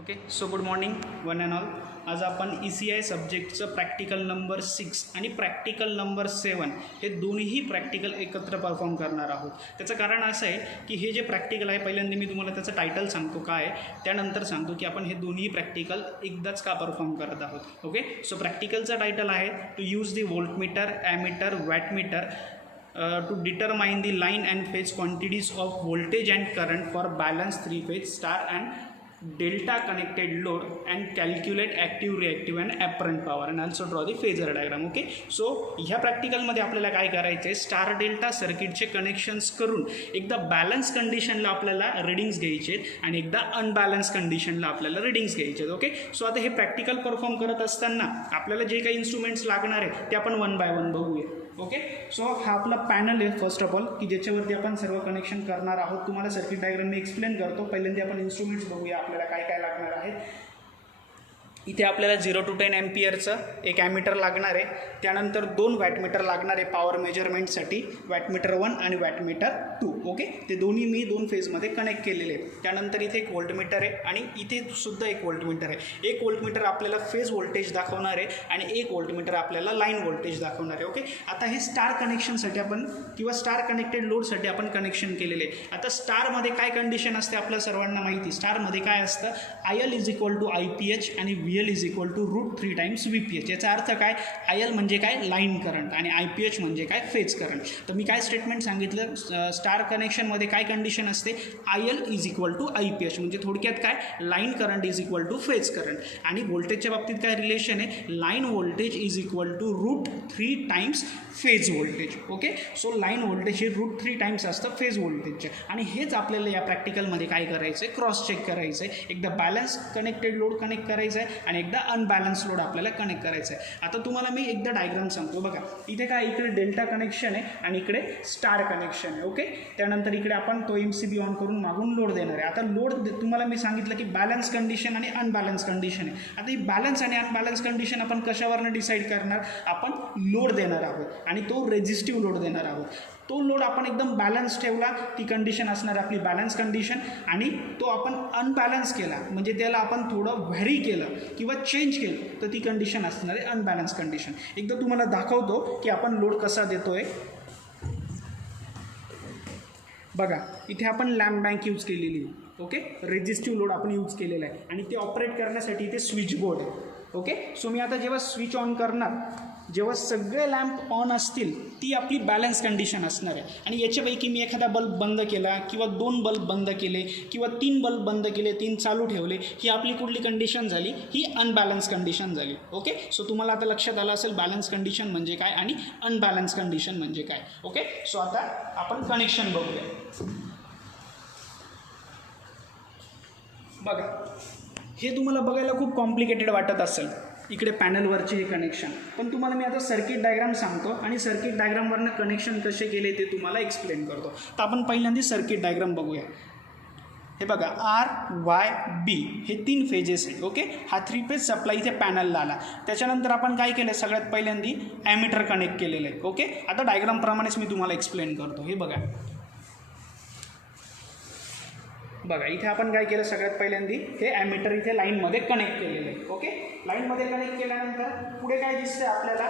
Okay so good morning one and all. आज आपण ECI सब्जेक्टचं practical number 6 आणि practical number 7 हे दोन्हीही प्रॅक्टिकल एकत्र परफॉर्म करणार आहोत. त्याचं कारण असं आहे की हे जे प्रॅक्टिकल आहे पहिल्यांदा मी तुम्हाला त्याचं टायटल सांगतो काय आहे, त्यानंतर सांगतो की आपण हे दोन्ही प्रॅक्टिकल एकदाच का परफॉर्म करत आहोत. ओके सो प्रॅक्टिकलचं टायटल आहे to use the voltmeter, ammeter, wattmeter to determine the line and phase quantities of voltage and current for balanced three-phase star and delta connected load and calculate active, reactive and apparent power and also draw the phasor diagram. Okay so ह्या प्रॅक्टिकलमध्ये आपल्याला काय करायचं आहे, star delta सर्किटचे connections करून एकदा balance कंडिशनला आपल्याला रिडिंग्स घ्यायचे आहेत आणि एकदा अनबॅलन्स कंडिशनला आपल्याला रिडिंग्स घ्यायचे आहेत. ओके सो आता हे प्रॅक्टिकल परफॉर्म करत असताना आपल्याला जे काही इन्स्ट्रुमेंट्स लागणार आहेत ते आपण वन बाय वन बघूया. ओके सो हा आपला पॅनल आहे फर्स्ट ऑफ ऑल की ज्याच्यावरती आपण सर्व कनेक्शन करणार आहोत. तुम्हाला सर्किट डायग्राम मी एक्सप्लेन करतो. पहिल्यांदा आपण इन्स्ट्रुमेंट्स बघूया आपल्याला काय काय लागणार आहे. इथे आपल्याला 0 to 10 एम्पियरचं एक ॲमीटर लागणार आहे. त्यानंतर 2 वॅटमीटर लागणार आहे पॉवर मेजरमेंटसाठी, वॅटमीटर 1 आणि वॅटमीटर 2. ओके ते दोन्ही मी 2 फेजमध्ये कनेक्ट केलेले आहे. त्यानंतर इथे एक व्होल्टमीटर आहे आणि इथे सुद्धा एक व्होल्टमीटर आहे. एक व्होल्टमीटर आपल्याला फेज व्होल्टेज दाखवणार आहे आणि एक व्होल्टमीटर आपल्याला लाईन व्होल्टेज दाखवणार आहे. ओके आता हे स्टार कनेक्शनसाठी आपण किंवा स्टार कनेक्टेड लोडसाठी आपण कनेक्शन केलेले आहे. आता स्टारमध्ये काय कंडिशन असते आपल्या सर्वांना माहिती. स्टारमध्ये काय असतं, IL is equal to IPH आणि VL is equal to √3 times VPH. याचा अर्थ काय, IL म्हणजे काय लाईन करंट आणि IPH म्हणजे काय फेज करंट. तर मी काय स्टेटमेंट सांगितलं, स्टार कनेक्शनमध्ये काय कंडिशन असते, IL is equal to IPH म्हणजे थोडक्यात काय line current is equal to phase current. आणि व्होल्टेजच्या बाबतीत काय रिलेशन आहे, line voltage is equal to √3 times phase voltage. Okay so line voltage हे √3 टाइम्स असतं फेज व्होल्टेजचे. आणि हेच आपल्याला या प्रॅक्टिकलमध्ये काय करायचं आहे, क्रॉस चेक करायचं आहे. एकदा बॅलन्स कनेक्टेड लोड कनेक्ट करायचं आहे आणि एकदा अनबॅलन्स लोड आपल्याला कनेक्ट करायचं आहे. आता तुम्हाला मी एकदा डायग्राम सांगतो बघा. इथे काय, इकडे डेल्टा कनेक्शन आहे आणि इकडे स्टार कनेक्शन आहे. ओके त्यानंतर इकडे आपण तो MCB ऑन करून मागून लोड देणार आहे. आता लोड तुम्हाला मी सांगितलं की बॅलन्स कंडिशन आणि अनबॅलन्स कंडिशन आहे. आता ही बॅलन्स आणि अनबॅलन्स कंडिशन आपण कशावरनं डिसाईड करणार, आपण लोड देणार आहोत आणि तो रेझिस्टिव्ह लोड देणार आहोत. तो लोड आपण एकदम बॅलन्स ठेवला, ती कंडिशन असणार आपली बॅलन्स कंडिशन. आणि तो आपण अनबॅलन्स केला म्हणजे त्याला आपण थोडं व्हॅरी केलं किंवा चेंज केलं तर ती कंडिशन असणार आहे अनबॅलन्स कंडिशन. एकदा तुम्हाला दाखवतो की आपण लोड कसा देतोय. बघा इथे आपण लॅम्प बँक यूज केलेली आहे. ओके रेझिस्टिव्ह लोड आपण यूज केलेला आहे आणि ते ऑपरेट करण्यासाठी इथे स्विच बोर्ड आहे. ओके सो मी आता जेव्हा स्विच ऑन करणार, जेव्हा सगळे लॅम्प ऑन असतील ती आपली बॅलन्स कंडिशन असणार आहे. आणि याच्यापैकी मी एखादा बल्ब बंद केला किंवा 2 बल्ब बंद केले किंवा 3 बल्ब बंद केले, 3 चालू ठेवले, ही आपली कुठली कंडिशन झाली, ही अनबॅलन्स कंडिशन झाली. ओके सो तुम्हाला आता लक्षात आलं असेल बॅलन्स कंडिशन म्हणजे काय आणि अनबॅलन्स कंडिशन म्हणजे काय. ओके सो आता आपण कनेक्शन बघूया. बघा हे तुम्हाला बघायला खूप कॉम्प्लिकेटेड वाटत असेल इकडे पॅनलवरचे हे कनेक्शन, पण तुम्हाला मी आता सर्किट डायग्राम सांगतो आणि सर्किट डायग्रामवरनं कनेक्शन कसे केले ते तुम्हाला एक्सप्लेन करतो. तर आपण पहिल्यांदा सर्किट डायग्राम बघूया. हे बघा RYB हे 3 फेजेस आहे. ओके हा 3 फेज सप्लाय इथे पॅनलला आला. त्याच्यानंतर आपण काय केलं, सगळ्यात पहिल्यांदा ॲमीटर कनेक्ट केलेलं आहे. ओके आता डायग्रामप्रमाणेच मी तुम्हाला एक्सप्लेन करतो. हे बघा बघा इथे आपण काय केलं, सगळ्यात पहिल्यांदा हे ॲमीटर इथे लाईनमध्ये कनेक्ट केलेलं आहे. ओके लाईनमध्ये कनेक्ट केल्यानंतर पुढे काय दिसतंय आपल्याला,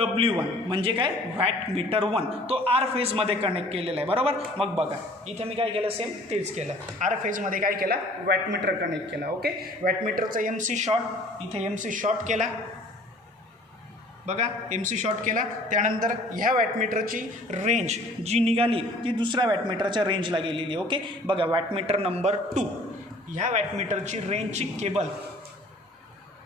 W1 म्हणजे काय वॅटमीटर 1, तो R फेजमध्ये कनेक्ट केलेला आहे. बरोबर मग बघा इथे मी काय केलं, सेम तेच केलं. R फेजमध्ये काय केलं, वॅटमीटर कनेक्ट केला. ओके वॅटमीटरचा MC शॉर्ट, इथे MC शॉर्ट केला. बघा MC शॉर्ट केला. त्यानंतर ह्या वॅटमीटरची रेंज जी निघाली ती दुसऱ्या वॅटमीटरच्या रेंजला गेलेली. ओके बघा वॅटमीटर नंबर 2, ह्या वॅटमीटरची रेंजची केबल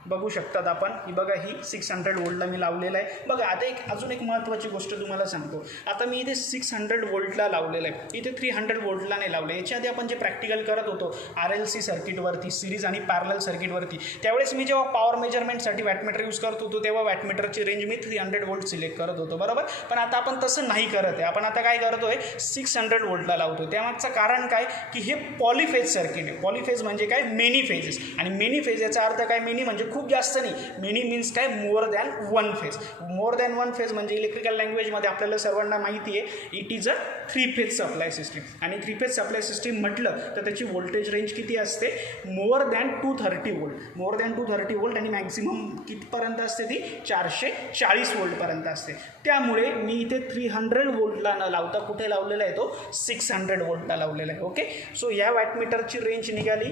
बघू शकतात आपण. ही बघा ही 600 वोल्टला मी लावलेलं आहे. बघा आता अजून एक महत्त्वाची गोष्ट तुम्हाला सांगतो. आता मी इथे 600 वोल्टला लावलेलं आहे, इथे 300 वोल्टला नाही लावलं. याच्या आधी आपण जे प्रॅक्टिकल करत होतो RLC सर्किटवरती, सिरीज आणि पॅरलल सर्किटवरती, त्यावेळेस मी जेव्हा पॉवर मेजरमेंटसाठी वॅटमीटर यूज करत होतो तेव्हा वॅटमीटरची रेंज मी 300 वोल्ट सिलेक्ट करत होतो. बरोबर पण आता आपण तसं नाही करत आहे. आपण आता काय करतोय, 600 वोल्टला लावतो. त्यामागचं कारण काय की हे पॉलीफेज सर्किट आहे. पॉलीफेज म्हणजे काय, मेनी फेजेस. आणि मेनी फेज याचा अर्थ काय, मेनी म्हणजे खूप जास्त नाही. मेनी मीन्स काय, more than one phase. More than one phase म्हणजे इलेक्ट्रिकल लँग्वेजमध्ये आपल्याला सर्वांना माहिती आहे it is a 3 phase supply system. आणि 3 फेज सप्लाय सिस्टीम म्हटलं तर त्याची व्होल्टेज रेंज किती असते, more than 230 volt. More than 230 volt आणि मॅक्झिमम कितीपर्यंत असते ती 440 वोल्टपर्यंत असते. त्यामुळे मी इथे 300 वोल्टला न लावता कुठे लावलेला आहे, तो 600 वोल्टला लावलेला आहे. ओके, सो या वॅटमीटरची रेंज निघाली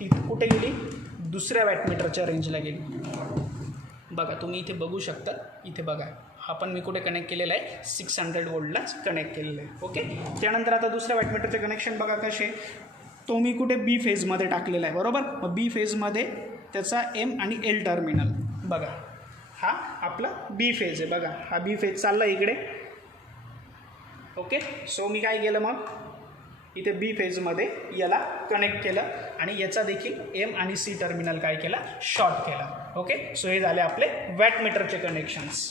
ती कुठे गेली, दुसऱ्या वॅटमीटरच्या रेंजला गेली. बघा तुम्ही इथे बघू शकता, इथे बघा हा पण मी कुठे कनेक्ट केलेला आहे, 600 वोल्टलाच कनेक्ट केलेलं आहे. ओके, त्यानंतर आता दुसऱ्या वॅटमीटरचे कनेक्शन बघा कसे, तो मी कुठे बी फेजमध्ये टाकलेला आहे, बरोबर. मग बी फेजमध्ये त्याचा एम आणि एल टर्मिनल बघा, हा आपला बी फेज आहे. बघा हा बी फेज चालला इकडे. ओके, सो मी काय केलं मग इथे बी फेजमध्ये याला कनेक्ट केलं आणि याचा देखील एम आणि सी टर्मिनल काय केला, शॉर्ट केला. ओके, सो हे झाले आपले वॅटमीटरचे कनेक्शन्स.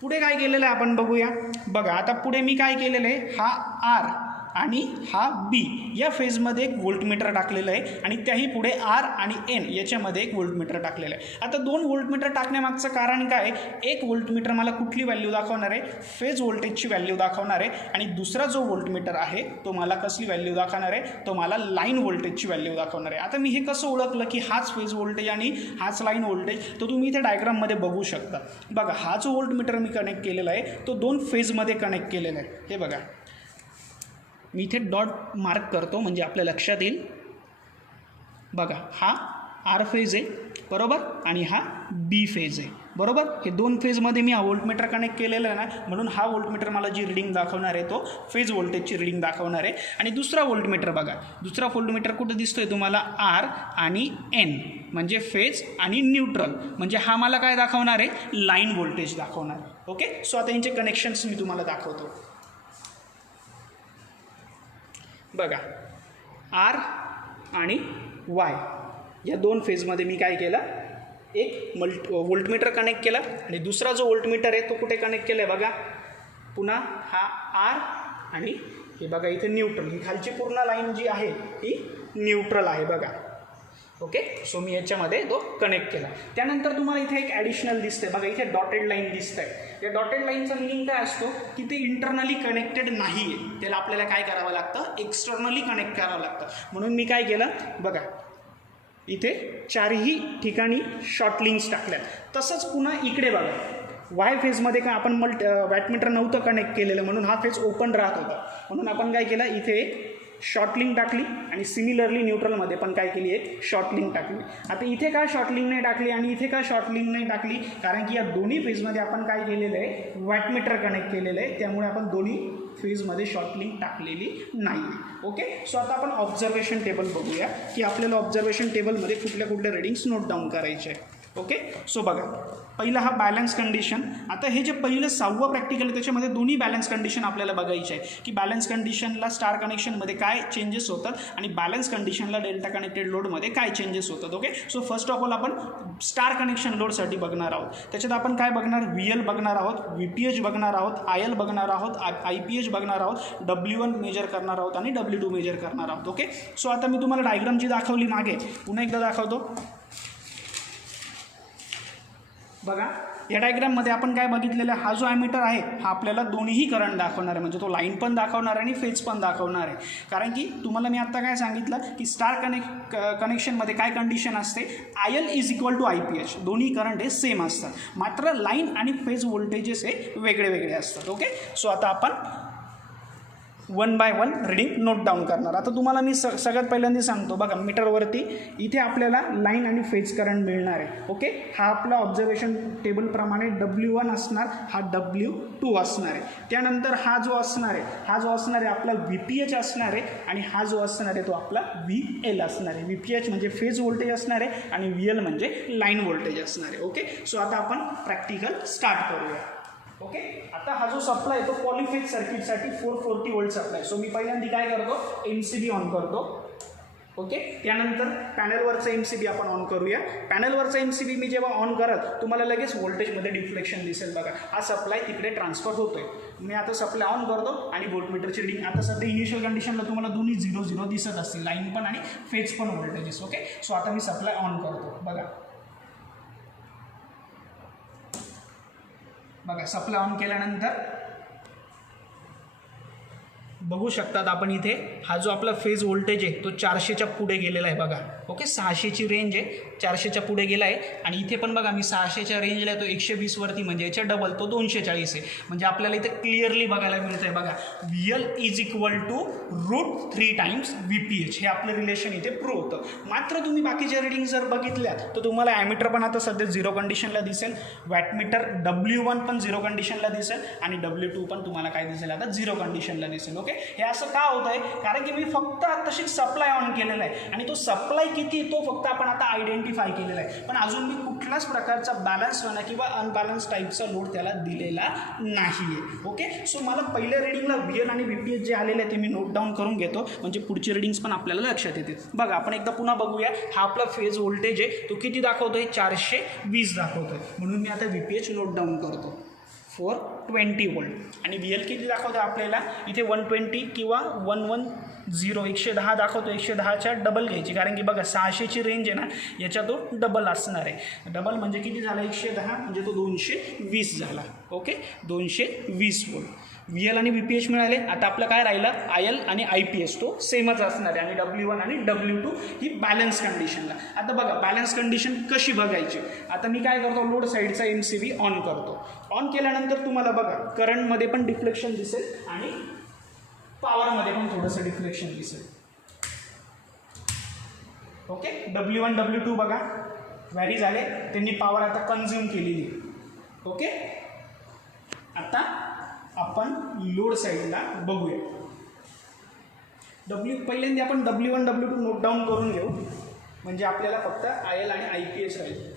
पुढे काय केलेलं आहे आपण बघूया. बघा आता पुढे मी काय केलेलं आहे, हा आर आणि हा बी या फेजमध्ये एक व्होल्टमीटर टाकलेलं आहे आणि त्याही पुढे आर आणि एन याच्यामध्ये एक व्होल्टमीटर टाकलेलं आहे. आता 2 व्होल्टमीटर टाकण्यामागचं कारण काय, एक व्होल्टमीटर मला कुठली व्हॅल्यू दाखवणार आहे, फेज व्होल्टेजची व्हॅल्यू दाखवणार आहे आणि दुसरा जो व्होल्टमीटर आहे तो मला कसली व्हॅल्यू दाखवणार आहे, तो मला लाईन व्होल्टेजची व्हॅल्यू दाखवणार आहे. आता मी हे कसं ओळखलं की हाच फेज व्होल्टेज आणि हाच लाईन व्होल्टेज, तो तुम्ही इथे डायग्राममध्ये बघू शकता. बघा हा जो व्होल्टमीटर मी कनेक्ट केलेला आहे तो 2 फेजमध्ये कनेक्ट केलेला आहे. हे बघा मी इथे डॉट मार्क करतो म्हणजे आपल्या लक्षात येईल. बघा हा आर फेज आहे बरोबर आणि हा बी फेज आहे बरोबर. हे 2 फेजमध्ये मी हा व्होल्टमीटर कनेक्ट केलेला आहे ना, म्हणून हा व्होल्टमीटर मला जी रिडिंग दाखवणार आहे तो फेज व्होल्टेजची रिडिंग दाखवणार आहे. आणि दुसरा व्होल्टमीटर बघा, दुसरा व्होल्टमीटर कुठे दिसतोय तुम्हाला, आर आणि एन म्हणजे फेज आणि न्यूट्रल, म्हणजे हा मला काय दाखवणार आहे, लाईन व्होल्टेज दाखवणार आहे. ओके, सो आता यांचे कनेक्शन्स मी तुम्हाला दाखवतो. बघा आर आणि वाय या 2 फेजमध्ये मी काय केलं, एक व्होल्टमीटर कनेक्ट केला आणि दुसरा जो व्होल्टमीटर आहे तो कुठे कनेक्ट केला आहे बघा, पुन्हा हा आर आणि हे बघा इथे न्यूट्रल, ही खालची पूर्ण लाईन जी आहे ही न्यूट्रल आहे बघा. ओके, सो मी याच्यामध्ये तो कनेक्ट केला. त्यानंतर तुम्हाला इथे एक ॲडिशनल दिसतंय बघा, इथे डॉटेड लाईन दिसतंय. या डॉटेड लाईनचा मिनिंग काय असतो की ते इंटरनली कनेक्टेड नाही आहे, त्याला आपल्याला काय करावं लागतं, एक्सटर्नली कनेक्ट करावं लागतं. म्हणून मी काय केलं बघा, इथे 4ही ठिकाणी शॉर्ट लिंक्स टाकल्यात. तसंच पुन्हा इकडे बघा, वाय फेजमध्ये काय आपण वॅटमीटर नव्हतं कनेक्ट केलेलं म्हणून हा फेज ओपन राहत होता, म्हणून आपण काय केलं, इथे एक शॉर्ट लिंक टाकली आणि सिमिलरली न्यूट्रलमध्ये पण काय केली, एक शॉर्ट लिंक टाकली. आता इथे काय शॉर्ट लिंक नाही टाकली आणि इथे काय शॉर्ट लिंक नाही टाकली, कारण की या दोन्ही फेजमध्ये आपण काय केलेलं आहे, वॅटमीटर कनेक्ट केलेलं आहे, त्यामुळे आपण दोन्ही फेजमध्ये शॉर्ट लिंक टाकलेली नाही. ओके, सो आता आपण ऑब्झर्वेशन टेबल बघूया की आपल्याला ऑब्झर्वेशन टेबलमध्ये कुठल्या कुठल्या रिडिंग्स नोट डाऊन करायचे आहे. ओके, सो बघा पहिला हा बॅलन्स कंडिशन. आता हे जे पहिलं 6वं प्रॅक्टिकल आहे त्याच्यामध्ये दोन्ही बॅलन्स कंडिशन आपल्याला बघायचे आहे की बॅलन्स कंडिशनला स्टार कनेक्शनमध्ये काय चेंजेस होतात आणि बॅलन्स कंडिशनला डेल्टा कनेक्टेड लोडमध्ये काय चेंजेस होतात. Okay, so first of all आपण स्टार कनेक्शन लोडसाठी बघणार आहोत. त्याच्यात आपण काय बघणार, VL बघणार आहोत, VPH बघणार आहोत, IL बघणार आहोत, IPH बघणार आहोत, W1 मेजर करणार आहोत आणि W2 मेजर करणार आहोत. ओके, सो आता मी तुम्हाला डायग्राम जी दाखवली मागे पुन्हा एकदा दाखवतो. बघा या डायग्राममध्ये आपण काय बघितलेलं, हा जो ॲमीटर आहे हा आपल्याला दोन्हीही करंट दाखवणार आहे, म्हणजे तो लाईन पण दाखवणार आहे आणि फेज पण दाखवणार आहे. कारण की तुम्हाला मी आत्ता काय सांगितलं की स्टार कनेक्शनमध्ये काय कंडिशन असते, IL is equal to IPH, दोन्ही करंट हे सेम असतात, मात्र लाईन आणि फेज व्होल्टेजेस हे वेगळे वेगळे असतात. ओके, सो आता आपण 1 बाय 1 रिडिंग नोट डाऊन करणार. आता तुम्हाला मी सगळ्यात पहिल्यांदा सांगतो बघा, मीटरवरती इथे आपल्याला लाईन आणि फेज करंट मिळणार आहे. ओके, हा आपला ऑब्झर्वेशन टेबलप्रमाणे W1 असणार, हा W2 असणार आहे. त्यानंतर हा जो असणार आहे आपला VPH असणार आहे आणि हा जो असणार आहे तो आपला VL असणार आहे. VPH म्हणजे फेज व्होल्टेज असणार आहे आणि VL म्हणजे लाईन व्होल्टेज असणार आहे. ओके, सो आता आपण प्रॅक्टिकल स्टार्ट करूया. ओके, आता हा जो सप्लाय आहे तो पॉलिफेज सर्किटसाठी 440 वोल्ट सप्लाय. सो मी पहिल्यांदा काय करतो, MCB ऑन करतो. ओके, त्यानंतर पॅनलवरचा MCB आपण ऑन करूया. पॅनलवरचा MCB मी जेव्हा ऑन करत तुम्हाला लगेच व्होल्टेजमध्ये डिफ्लेक्शन दिसेल. बघा हा सप्लाय तिकडे ट्रान्सफर होतोय. मी आता सप्लाय ऑन करतो आणि व्होल्टमीटरची रिडिंग आता सध्या इनिशियल कंडिशनला तुम्हाला दोन्ही 0-0 दिसत असतील, लाईन पण आणि फेज पण व्होल्टेजेस. ओके, सो आता मी सप्लाय ऑन करतो. बघा बघा सप्लाय ऑन केल्यानंतर बघू शकतात आपण इथे हा जो आपला फेज व्होल्टेज आहे तो 400च्या पुढे गेलेला आहे बघा. ओके 600ची रेंज आहे, 400च्या पुढे गेला आहे आणि इथे पण बघा मी 600च्या रेंजला आहे तो 120 वरती म्हणजे याच्या डबल तो 240 आहे. म्हणजे आपल्याला इथे क्लिअरली बघायला मिळतं आहे बघा VL is equal to √3 times VPH हे आपलं रिलेशन इथे प्रूव्ह होतं. मात्र तुम्ही बाकीच्या रिडिंग जर बघितल्या तर तुम्हाला ॲमीटर पण आता सध्या 0 कंडिशनला दिसेल, वॅटमीटर W1 पण 0 कंडिशनला दिसेल आणि W2 पण तुम्हाला काय दिसेल आता 0 कंडिशनला दिसेल. ओके हे असं का होत आहे कारण की मी फक्त आत्ताशी सप्लाय ऑन केलेला आहे आणि तो सप्लाय किती तो फक्त आपण आता आयडेंटिफाय केलेला आहे, पण अजून मी कुठल्याच प्रकारचा बॅलन्स म्हणा किंवा अनबॅलन्स टाईपचा लोड त्याला दिलेला नाही आहे. ओके सो मला पहिल्या रिडिंगला VL आणि VPH जे आलेले आहे ते मी नोट डाऊन करून घेतो म्हणजे पुढचे रिडिंग्स पण आपल्याला लक्षात येतील. बघा आपण एकदा पुन्हा बघूया. हा आपला फेज व्होल्टेज आहे तो किती दाखवतोय 420 दाखवतोय म्हणून मी आता VPH नोट डाऊन करतो 420 वोल्ट आणि VL किती दाखवतो आपल्याला इथे 120 किंवा 110 दाखवतो. 110च्या डबल घ्यायची कारण की बघा 600ची रेंज आहे ना याच्या तो डबल असणार आहे. डबल म्हणजे किती झाला 110 म्हणजे तो 220 झाला. ओके 220 वोल्ट VL आणि VPH मिळाले. आता आपलं काय राहिलं IL आणि IPH तो सेमच असणार आहे आणि W1 आणि W2 ही बॅलन्स कंडिशनला. आता बघा बॅलन्स कंडिशन कशी बघायची. आता मी काय करतो लोड साईडचा MCB ऑन करतो. ऑन केल्यानंतर तुम्हाला बघा करंटमध्ये पण डिफ्लेक्शन दिसेल आणि पॉवरमध्ये पण थोडंसं डिफ्लेक्शन दिसेल. ओके W1 W2 बघा व्हॅरी झाले, त्यांनी पॉवर आता कन्झ्युम केलेली. ओके आता आपण लोड साईडला बघूया. पहिल्यांदा आपण W1 W2 नोट डाऊन करून घेऊ म्हणजे आपल्याला फक्त IL आणि IPH राहील,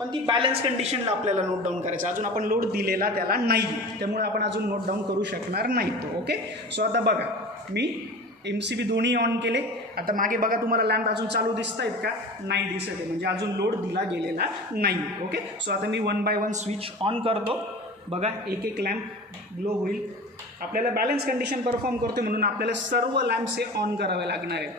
पण ती बॅलन्स कंडिशनला आपल्याला नोट डाऊन करायचं. अजून आपण लोड दिलेला त्याला नाही त्यामुळे आपण अजून नोट डाऊन करू शकणार नाही तो. ओके सो आता बघा मी MCB दोन्ही ऑन केले. आता मागे बघा तुम्हाला लॅम्प अजून चालू दिसत आहेत का, नाही दिसत आहे म्हणजे अजून लोड दिला गेलेला नाही. ओके सो आता मी 1 बाय 1 स्विच ऑन करतो. बघा एक एक लॅम्प ग्लो होईल. आपल्याला बॅलन्स कंडिशन परफॉर्म करते म्हणून आपल्याला सर्व लॅम्प्स हे ऑन करावे लागणार आहेत.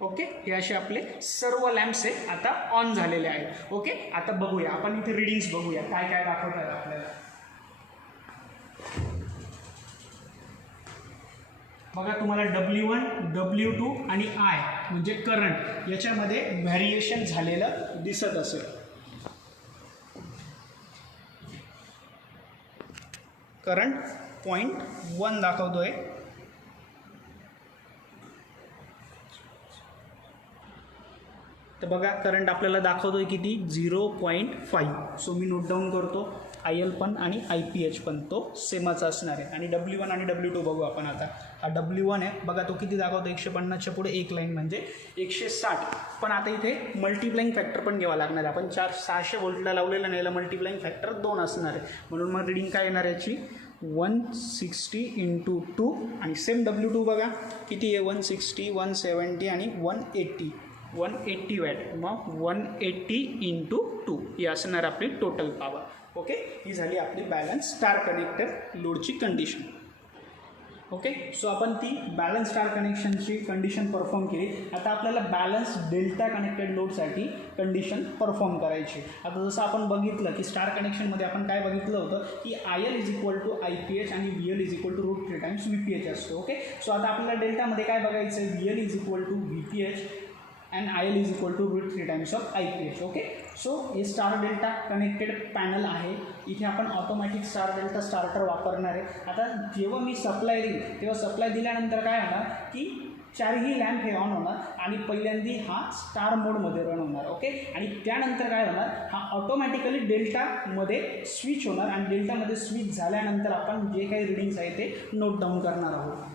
ओके हे असे आपले सर्व लॅम्प्स हे आता ऑन झालेले आहेत. ओके आता बघूया आपण इथे रिडिंग्स बघूया काय काय दाखवतात आपल्याला. बघा तुम्हाला W1 W2 आणि I म्हणजे करंट याच्यामध्ये व्हॅरिएशन झालेलं दिसत असेल. करंट 0.1 दाखवतोय. तर बघा करंट आपल्याला दाखवतोय किती 0.5. सो मी नोट डाऊन करतो. IL पण आणि IPH पण तो सेमच असणार आहे आणि W1 आणि W2 बघू आपण. आता हा W1 आहे बघा तो किती दाखवतो 150च्या पुढे एक लाईन म्हणजे 160. पण आता इथे मल्टिप्लाइंग फॅक्टर पण घ्यावा लागणार आहे. आपण 600 व्होल्टला लावलेला नाही, याला मल्टिप्लाइंग फॅक्टर 2 असणार आहे म्हणून मग रिडिंग काय येणार याची 160 × 2 आणि सेम W2 बघा किती आहे 160 170 आणि 180 वॅट. मग 180 × 2 ही असणार आपली टोटल पॉवर. ओके ही झाली आपली बॅलन्स स्टार कनेक्टेड लोडची कंडिशन. ओके सो आपण ती बॅलन्स स्टार कनेक्शनची कंडिशन परफॉर्म केली. आता आपल्याला बॅलन्स डेल्टा कनेक्टेड लोडसाठी कंडिशन परफॉर्म करायची. आता जसं आपण बघितलं की स्टार कनेक्शनमध्ये आपण काय बघितलं होतं की IL is equal to IPH आणि VL is equal to √3 times VPH असतो. ओके सो आता आपल्याला डेल्टामध्ये काय बघायचं आहे VL is equal to VPH and IL is equal to √3 times of IPH. Okay so हे स्टार डेल्टा कनेक्टेड पॅनल आहे. इथे आपण ऑटोमॅटिक स्टार डेल्टा स्टार्टर वापरणार आहे. आता जेव्हा मी सप्लाय देईल तेव्हा सप्लाय दिल्यानंतर काय होणार की चारही लॅम्प हे ऑन होणार आणि पहिल्यांदा हा स्टार मोडमध्ये रन होणार. ओके आणि त्यानंतर काय होणार हा ऑटोमॅटिकली डेल्टामध्ये स्विच होणार आणि डेल्टामध्ये स्विच झाल्यानंतर आपण जे काही रिडिंग्स आहे ते नोट डाऊन करणार आहोत.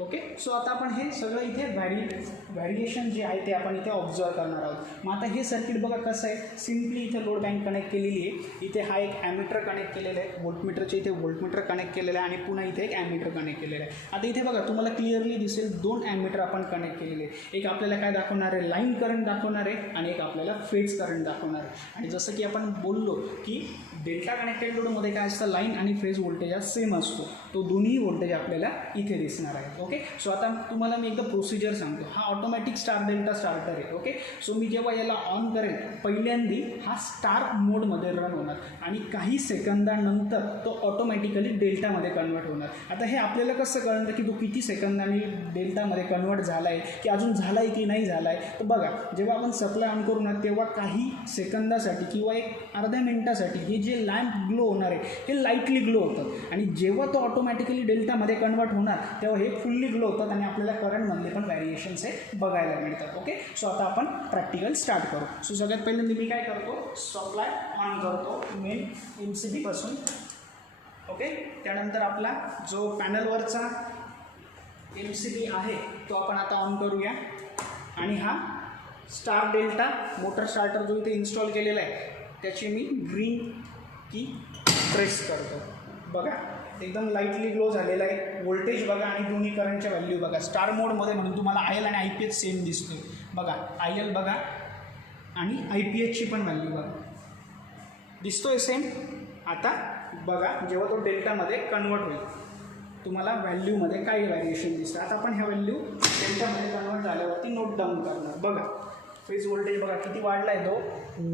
ओके. सो आता आपण हे सगळं इथे व्हॅरिएशन जे आहे ते आपण इथे ऑब्झर्व करणार आहोत. मग आता हे सर्किट बघा कसं आहे. सिम्पली इथे लोड बँक कनेक्ट केलेली आहे. इथे हा एक ॲमीटर कनेक्ट केलेला आहे. व्होल्टमीटरचे इथे व्होल्टमीटर कनेक्ट केलेलं आहे आणि पुन्हा इथे एक ॲमीटर कनेक्ट केलेलं आहे. आता इथे बघा तुम्हाला क्लिअरली दिसेल 2 ॲमीटर आपण कनेक्ट केलेले आहे. एक आपल्याला काय दाखवणार आहे, लाईन करंट दाखवणार आहे आणि एक आपल्याला फेज करंट दाखवणार आहे. आणि जसं की आपण बोललो की डेल्टा कनेक्टेड लोडमध्ये काय असतं, लाईन आणि फेज व्होल्टेज हा सेम असतो. तो दोन्ही व्होल्टेज आपल्याला इथे दिसणार आहे. ओके. सो आता तुम्हाला मी एकदा प्रोसिजर सांगतो. हा ऑटोमॅटिक स्टार डेल्टा स्टार्टर आहे. ओके. सो मी जेव्हा याला ऑन करेन पहिल्यांदी हा स्टार मोडमध्ये रन होणार आणि काही सेकंदानंतर तो ऑटोमॅटिकली डेल्टामध्ये कन्वर्ट होणार. आता हे आपल्याला कसं कळणार की तो किती सेकंदांनी डेल्टामध्ये कन्वर्ट झाला आहे की अजून झाला आहे की नाही झाला आहे. तर बघा जेव्हा आपण सप्लाय ऑन करू ना तेव्हा काही सेकंदासाठी किंवा एक अर्ध्या मिनिटासाठी हे जे लॅम्प ग्लो होणार आहे हे लाईटली ग्लो होतं आणि जेव्हा तो ऑटोमॅटिकली डेल्टामध्ये कन्वर्ट होणार तेव्हा हे फुल्ली ग्लो होतात आणि आपल्याला करंटमधले पण व्हॅरिएशन्स हे बघायला मिळतात. ओके. सो आता आपण प्रॅक्टिकल स्टार्ट करू. सो सगळ्यात पहिल्यांदा मी काय करतो, सप्लाय ऑन करतो मेन MCB पासून. ओके. त्यानंतर आपला जो पॅनलवरचा MCB आहे तो आपण आता ऑन करूया आणि हा स्टार डेल्टा मोटर स्टार्टर जो इथे इन्स्टॉल केलेला आहे त्याची मी ग्रीन की प्रेस करतो. बघा एकदम लाईटली ग्लो झालेला आहे. व्होल्टेज बघा आणि दोन्ही करंटच्या व्हॅल्यू बघा. स्टार मोडमध्ये म्हणून तुम्हाला IL आणि IPH सेम दिसतोय. बघा IL बघा आणि IPHची पण व्हॅल्यू बघा दिसतोय सेम. आता बघा जेव्हा तो डेल्टामध्ये कन्वर्ट होईल तुम्हाला व्हॅल्यूमध्ये काही व्हॅरिएशन दिसतं. आता आपण ह्या व्हॅल्यू डेल्टामध्ये कन्वर्ट झाल्यावरती नोट डाऊन करणार. बघा फेज व्होल्टेज बघा किती वाढला आहे, तो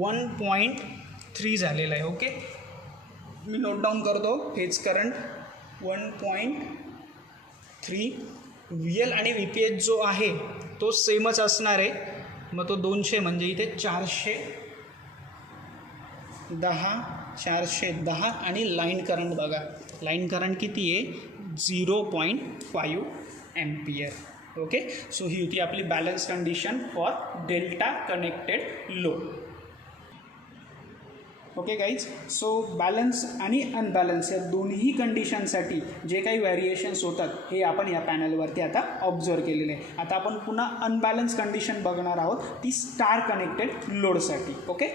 1.3 झालेला आहे. ओके. मी नोट डाऊन करतो. Phase current 1.3. VL आणि VPH जो आहे तो सेमच असणार आहे. मग तो 200 म्हणजे इथे 410 आणि लाईन करंट बघा. लाईन करंट किती आहे, 0.5 एम्पियर. ओके. सो ही होती आपली balance condition for delta connected load. Okay guys. So balance आणि अनबॅलन्स या दोन्ही कंडिशनसाठी जे काही व्हॅरिएशन्स होतात हे आपण या पॅनलवरती आता ऑब्झर्व केलेले आहे. आता आपण पुन्हा अनबॅलन्स कंडिशन बघणार आहोत, ती स्टार कनेक्टेड लोडसाठी. ओके.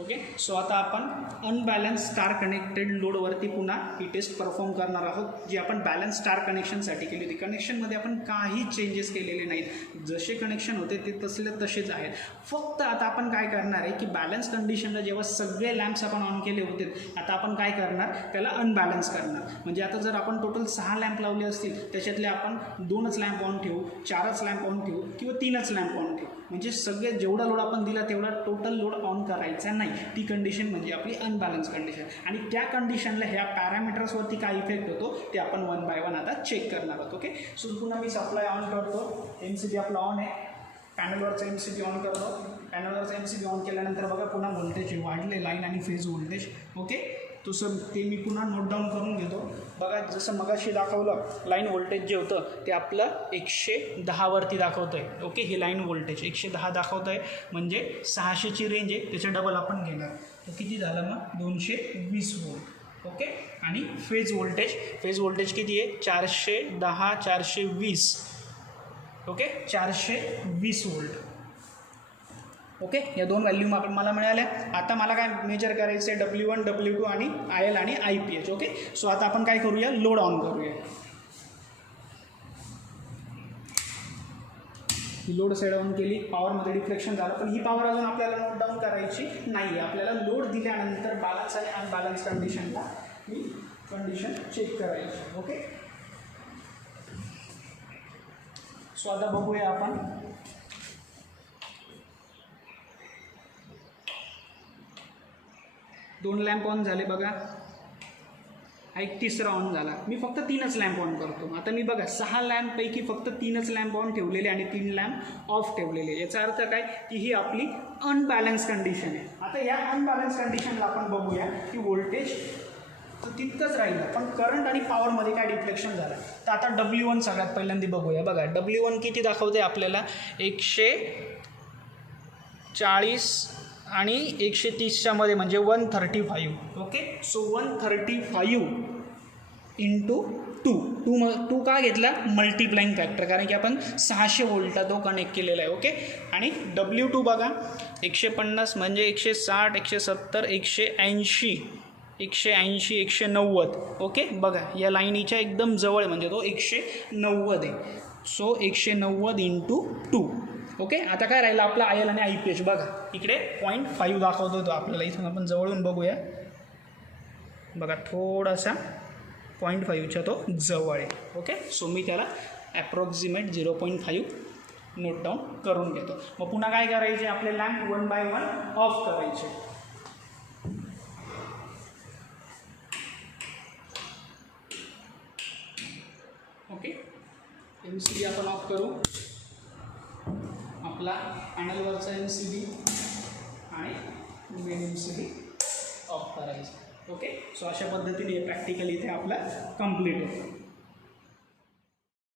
ओके. सो आता आपण अनबॅलन्स स्टार कनेक्टेड लोडवरती पुन्हा ही टेस्ट परफॉर्म करणार आहोत जी आपण बॅलन्स स्टार कनेक्शनसाठी केली होती. कनेक्शनमध्ये आपण काही चेंजेस केलेले नाहीत. जसे कनेक्शन होते ते तसेच आहेत. फक्त आता आपण काय करणार आहे की बॅलन्स कंडिशनला जेव्हा सगळे लॅम्प्स आपण ऑन केले होते आता आपण काय करणार, त्याला अनबॅलन्स करणार. म्हणजे आता जर आपण टोटल 6 लॅम्प लावले असतील त्याच्यातले आपण 2च लॅम्प ऑन ठेवू, 4च लॅम्प ऑन ठेवू किंवा 3च लॅम्प ऑन ठेवू. म्हणजे सगळे जेवढा लोड आपण दिला तेवढा टोटल लोड ऑन करायचा नाही. ती कंडिशन म्हणजे आपली अनबॅलन्स कंडिशन. आणि त्या कंडिशनला ह्या पॅरामीटर्सवरती काय इफेक्ट होतो ते आपण 1 बाय 1 आता चेक करणार आहोत. ओके. सो पुन्हा मी सप्लाय ऑन करतो. MCB आपला ऑन आहे. पॅनलवरचा MCB ऑन करतो. पॅनलवरचा MCB ऑन केल्यानंतर बघा पुन्हा व्होल्टेज वाढले, लाईन आणि फेज व्होल्टेज. ओके. तसं ते मी पुन्हा नोट डाऊन करून घेतो. बघा जसं मगाशी दाखवलं लाईन व्होल्टेज जे होतं ते आपलं 110वरती दाखवतं आहे. ओके. हे लाईन व्होल्टेज 110 दाखवतं आहे म्हणजे 600ची रेंज आहे, त्याच्या डबल आपण घेणार. तर किती झालं मग 220 वोल्ट. ओके. आणि फेज व्होल्टेज किती आहे 410 420. ओके. 420 वोल्ट. ओके. या 2 व्हॅल्यू मला मिळाल्या. आता मला काय मेजर करायचं आहे W1 W2 आणि IL आणि IPH. ओके. सो आता आपण काय करूया, लोड ऑन करूया. ही लोड साईड ऑन केली, पॉवरमध्ये डिफ्लेक्शन झालं, पण ही पॉवर अजून आपल्याला नोट डाऊन करायची नाही. आपल्याला लोड दिल्यानंतर बॅलन्स आणि अनबॅलन्स कंडिशनला ही कंडिशन चेक करायची. ओके. सो आता बघूया आपण. दोन लॅम्प ऑन झाले बघा. एक तिसरा ऑन झाला. मी फक्त 3च लॅम्प ऑन करतो. आता मी बघा 6 लॅम्पपैकी फक्त 3च लॅम्प ऑन ठेवलेले आणि 3 लॅम्प ऑफ ठेवलेले. याचा अर्थ काय की ही आपली अनबॅलन्स कंडिशन आहे. आता या अनबॅलन्स कंडिशनला आपण बघूया की व्होल्टेज तर तितकंच राहिलं पण करंट आणि पॉवरमध्ये काय डिफ्लेक्शन झालं. तर आता W1 सगळ्यात पहिल्यांदा बघूया. बघा W1 किती दाखवते आपल्याला 140 आणि 130च्या मध्ये म्हणजे 135. ओके. सो 135 इंटू टू का घेतला मल्टिप्लाइंग फॅक्टर, कारण की आपण 600 व्होल्टला तो कनेक्ट केलेला आहे. ओके. आणि W2 बघा 150 म्हणजे 160 170 180 190. ओके. बघा या लाईनीच्या एकदम जवळ म्हणजे तो 190 आहे. So 190 into 2. ओके. आता काय राहिलं आपला IL आणि IPH बघा इकडे 0.5 दाखवतो तो आपल्याला, इथून आपण जवळून बघूया. बघा थोडासा 0.5च्या तो जवळ आहे. ओके. सो मी त्याला ॲप्रॉक्सिमेट 0.5 नोट डाऊन करून घेतो. मग पुन्हा काय करायचे आपले लॅम्प 1 बाय 1 ऑफ करायचे. ओके. MCB आपण ऑफ करू. आपला पॅनलवरचा MCB आणि मेन MCB ऑफ करायचा. ओके. सो अशा पद्धतीने प्रॅक्टिकल इथे आपला कंप्लीट होतो.